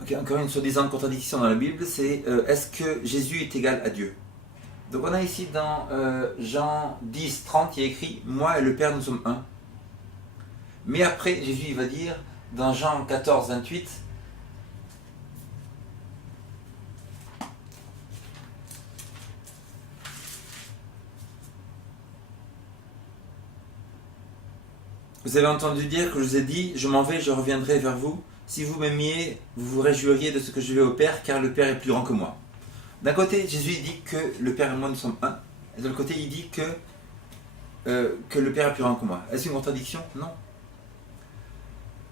Ok, encore une soi-disant contradiction dans la Bible, c'est est-ce que Jésus est égal à Dieu? Donc on a ici dans Jean 10, 30, il y a écrit moi et le Père nous sommes un. Mais après, Jésus il va dire dans Jean 14, 28, vous avez entendu dire que je vous ai dit, je m'en vais, je reviendrai vers vous. Si vous m'aimiez, vous vous réjouiriez de ce que je vais au Père, car le Père est plus grand que moi. D'un côté, Jésus il dit que le Père et moi nous sommes un. Et de l'autre côté, il dit que le Père est plus grand que moi. Est-ce une contradiction? Non.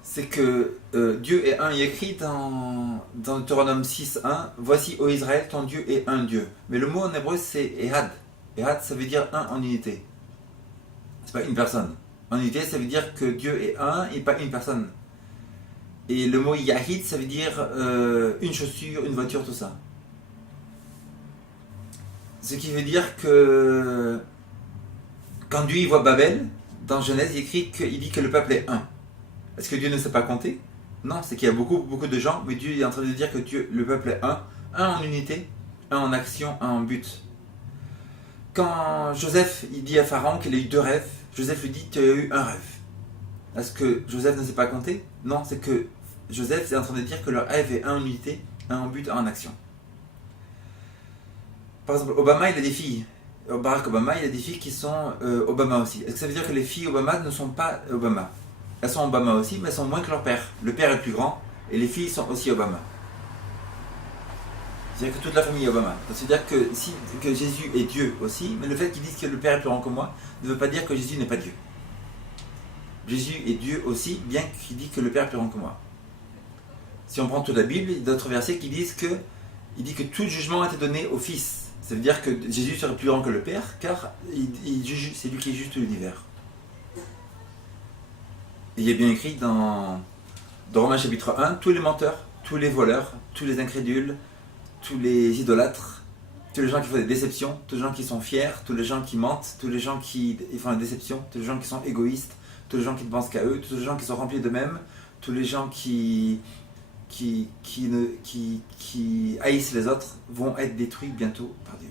C'est que Dieu est un. Il est écrit dans Deutéronome 6, 1, voici, ô Israël, ton Dieu est un Dieu. Mais le mot en hébreu, c'est Ehad. Ehad, ça veut dire un en unité. C'est pas une personne. En unité, ça veut dire que Dieu est un et pas une personne. Et le mot Yahid, ça veut dire une chaussure, une voiture, tout ça. Ce qui veut dire que quand Dieu y voit Babel, dans Genèse, il dit que le peuple est un. Est-ce que Dieu ne sait pas compter? Non, c'est qu'il y a beaucoup de gens, mais Dieu est en train de dire que le peuple est un en unité, un en action, un en but. Quand Joseph il dit à Pharaon qu'il a eu deux rêves, Joseph lui dit tu as eu un rêve. Est-ce que Joseph ne sait pas compter? Non, c'est que Joseph est en train de dire que leur rêve est un en unité, un en but, un en action. Par exemple, Obama il a des filles. Barack Obama il a des filles qui sont Obama aussi. Est-ce que ça veut dire que les filles Obama ne sont pas Obama? Elles sont Obama aussi, mais elles sont moins que leur père. Le père est plus grand et les filles sont aussi Obama. C'est-à-dire que toute la famille est Obama. C'est-à-dire que Jésus est Dieu aussi, mais le fait qu'ils disent que le Père est plus grand que moi ne veut pas dire que Jésus n'est pas Dieu. Jésus est Dieu aussi, bien qu'il dit que le Père est plus grand que moi. Si on prend toute la Bible, il y a d'autres versets qui disent que il dit que tout jugement a été donné au Fils. Ça veut dire que Jésus serait plus grand que le Père, car c'est lui qui juge tout l'univers. Et il est bien écrit dans Romains chapitre 1, tous les menteurs, tous les voleurs, tous les incrédules, tous les idolâtres, tous les gens qui font des déceptions, tous les gens qui sont fiers, tous les gens qui mentent, tous les gens qui font des déceptions, tous les gens qui sont égoïstes, tous les gens qui ne pensent qu'à eux, tous les gens qui sont remplis d'eux-mêmes, tous les gens qui haïssent les autres vont être détruits bientôt par Dieu.